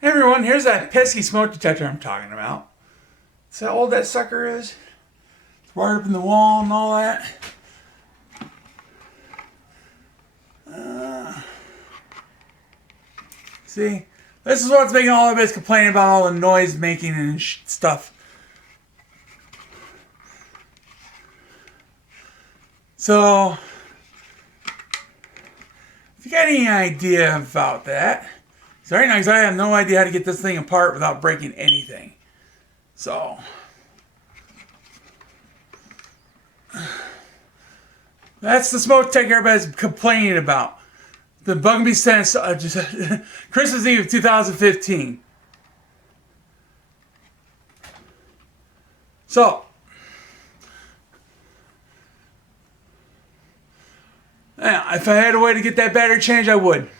Hey everyone, here's that pesky smoke detector I'm talking about. See how old that sucker is? It's wired up in the wall and all that. See? This is what's making all of us complaining about all the noise making and stuff. So, if you got any idea about that, so right now, because I have no idea how to get this thing apart without breaking anything. So, that's the smoke detector everybody's complaining about. The bug me since just Christmas Eve of 2015. So, yeah, if I had a way to get that battery changed, I would.